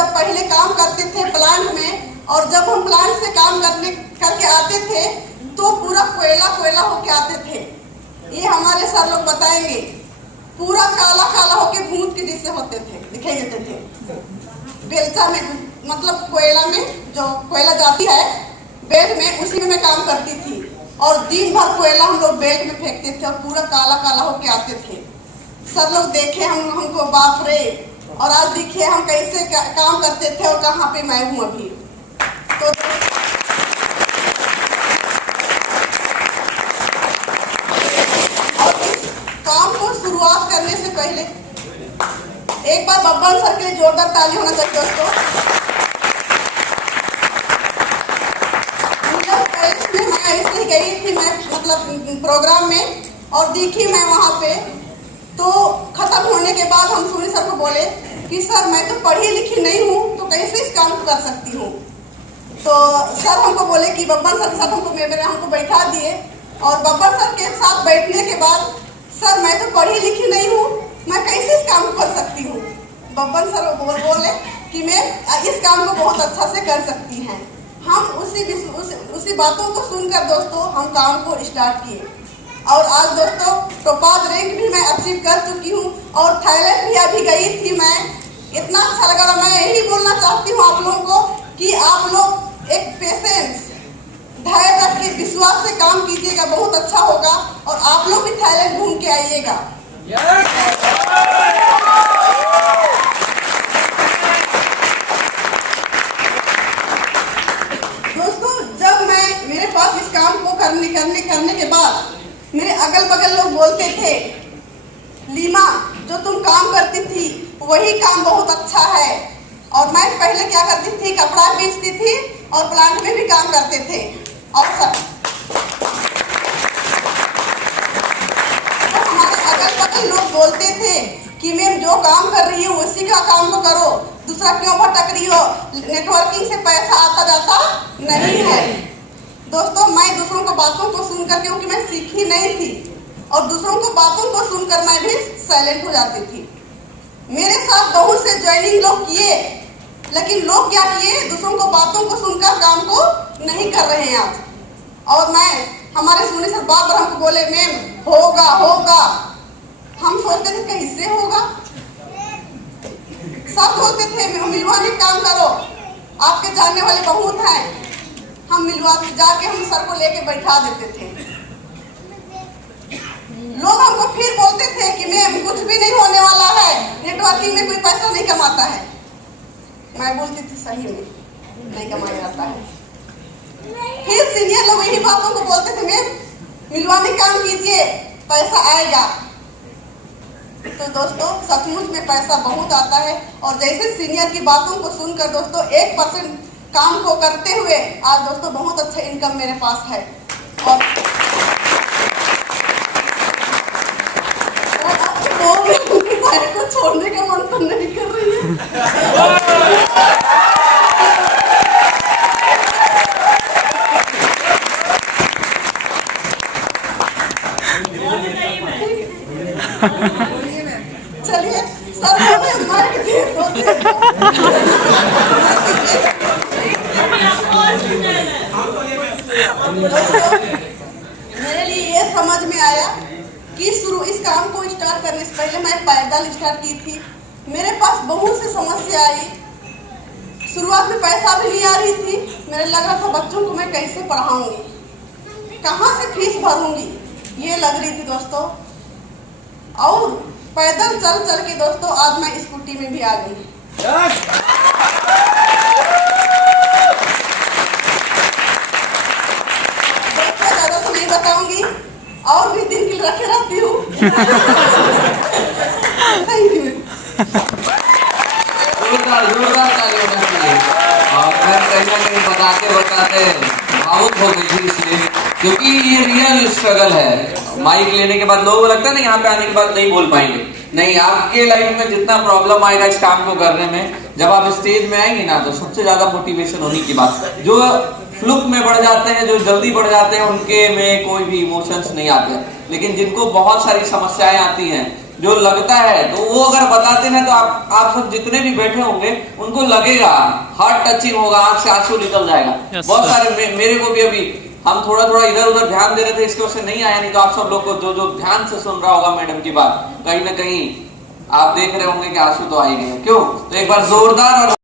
जब पहले काम करते थे प्लांट में, और जब हम प्लांट से काम करके आते थे तो पूरा कोयला कोयला होके आते थे। ये हमारे सर लोग बताएंगे, पूरा काला काला होके भूत के जैसे होते थे, दिखाई देते थे। बेलचा में, मतलब कोयला में, जो कोयला जाती है बेल्ट में, उसी में मैं काम करती थी। और दिन भर कोयला हम लोग बेल्ट में फेंकते थे और पूरा काला काला होके आते थे। सर लोग देखे हमको, बाप रे। और आज देखिए हम कैसे काम करते थे और कहाँ पे मैं हूँ अभी। तो और इस काम को शुरुआत करने से पहले एक बार बब्बन सर के लिए जोरदार ताली होना चाहिए दोस्तों। मैं ऐसे गई थी, मैं मतलब प्रोग्राम में, और देखी मैं वहाँ पे। तो खत्म होने के बाद हम सुनी सर को बोले कि सर मैं तो पढ़ी लिखी नहीं हूँ, तो कैसे इस काम को कर सकती हूँ। तो सर हमको बोले कि बब्बन सर के साथ हमको बैठा दिए। और बब्बन सर के साथ बैठने के बाद, सर मैं तो पढ़ी लिखी नहीं हूँ, मैं कैसे इस काम को कर सकती हूँ। बब्बन सर बोले कि मैं इस काम को बहुत अच्छा से कर सकती हैं। हम उसी बातों को सुनकर दोस्तों हम काम को स्टार्ट किए। और आज दोस्तों टॉप रैंक भी मैं अचीव कर चुकी हूँ, और थाईलैंड भी अभी गई थी मैं। इतना अच्छा लगा। मैं यही बोलना चाहती हूँ आप लोगों को कि आप लोग एक पेशेंस, धैर्य रख के विश्वास से काम कीजिएगा, बहुत अच्छा होगा। और आप लोग भी थाईलैंड घूम के आइएगा। दोस्तों जब मैं मेरे पास इस काम को करने के बाद मेरे अगल बगल लोग बोलते थे, लीमा जो तुम काम करती थी वही काम बहुत अच्छा है। और मैं पहले क्या करती थी, कपड़ा बेचती थी और प्लांट में भी काम करते थे। और सब तो हमारे अगल बगल लोग बोलते थे कि मैम जो काम कर रही हो उसी का काम तो करो, दूसरा क्यों भटक रही हो, नेटवर्किंग से पैसा आता जाता नहीं है। दोस्तों मैं दूसरों को बातों को सुनकर, क्योंकि मैं सीखी नहीं थी, और दूसरों को बातों को सुनकर मैं भी साइलेंट हो जाती थी। मेरे साथ बहुत से ज्वाइनिंग लोग किए, लेकिन लोग क्या किए, दूसरों को बातों को सुनकर काम को नहीं कर रहे हैं आज। और हमारे सुनी सर बार हमको बोले मैम होगा होगा। हम सोचते थे कैसे होगा। सब बोलते थे मिलवा में काम करो, आपके जानने वाले बहुत हैं। हम मिलवा जाके हम सर को लेके बैठा देते थे। लोग हमको फिर बोलते थे कि मैम कुछ भी नहीं होने वाला है, नेटवर्किंग में कोई पैसा नहीं कमाता है। मैं बोलती थी सही में नहीं कमाया जाता है। फिर सीनियर लोग यही बातों को बोलते थे, मैम मिलवा में काम कीजिए पैसा आएगा। तो दोस्तों सचमुच में पैसा बहुत आता है। और जैसे सीनियर की बातों को सुनकर दोस्तों 1% काम को करते हुए आज दोस्तों बहुत अच्छा इनकम मेरे पास है। और को छोड़ने का मन तो नहीं कर रही है। चलिए सर मेरे लिए ये समझ में आया कि इस काम को स्टार्ट करने से पहले मैं पैदल स्टार्ट की थी। मेरे पास बहुत सी समस्या आई। शुरुआत में पैसा भी नहीं आ रही थी। मेरे लग रहा था बच्चों को मैं कैसे पढ़ाऊंगी, कहाँ से फीस भरूंगी, ये लग रही थी दोस्तों। और पैदल चल चल के दोस्तों आज मैं स्कूटी में भी आ गई। ज्यादा तो नहीं बताऊंगी, और भी दिन की रखे रहती हूँ। Thank you. जोरदार ताली होना चाहिए। और मैं कहीं ना कहीं बताते भावुक हो गई थी इसलिए, क्योंकि ये रियल स्ट्रगल है। माइक लेने के बाद लोगों को लगता है ना यहाँ पे आने के बाद नहीं बोल पाएंगे। नहीं, आपके लाइफ में जितना प्रॉब्लम आएगा इस काम को करने में, जब आप स्टेज में आएंगे ना तो सबसे ज्यादा मोटिवेशन होने की बात। जो फ्लुक में बढ़ जाते हैं, जो जल्दी बढ़ जाते हैं, उनके में कोई भी इमोशंस नहीं आते। लेकिन जिनको बहुत सारी समस्याएं आती हैं, जो लगता है, तो वो अगर बताते हैं तो आप सब जितने भी बैठे होंगे उनको लगेगा, हार्ट टचिंग होगा, आंख से आंसू निकल जाएगा। बहुत सारे मेरे को भी अभी हम थोड़ा थोड़ा इधर उधर ध्यान दे रहे थे, इसकी वजह से नहीं आया, नहीं तो आप सब लोग को जो ध्यान से सुन रहा होगा मैडम की बात, कहीं ना कहीं आप देख रहे होंगे कि आंसू तो आ ही गए। क्यों? तो एक बार जोरदार और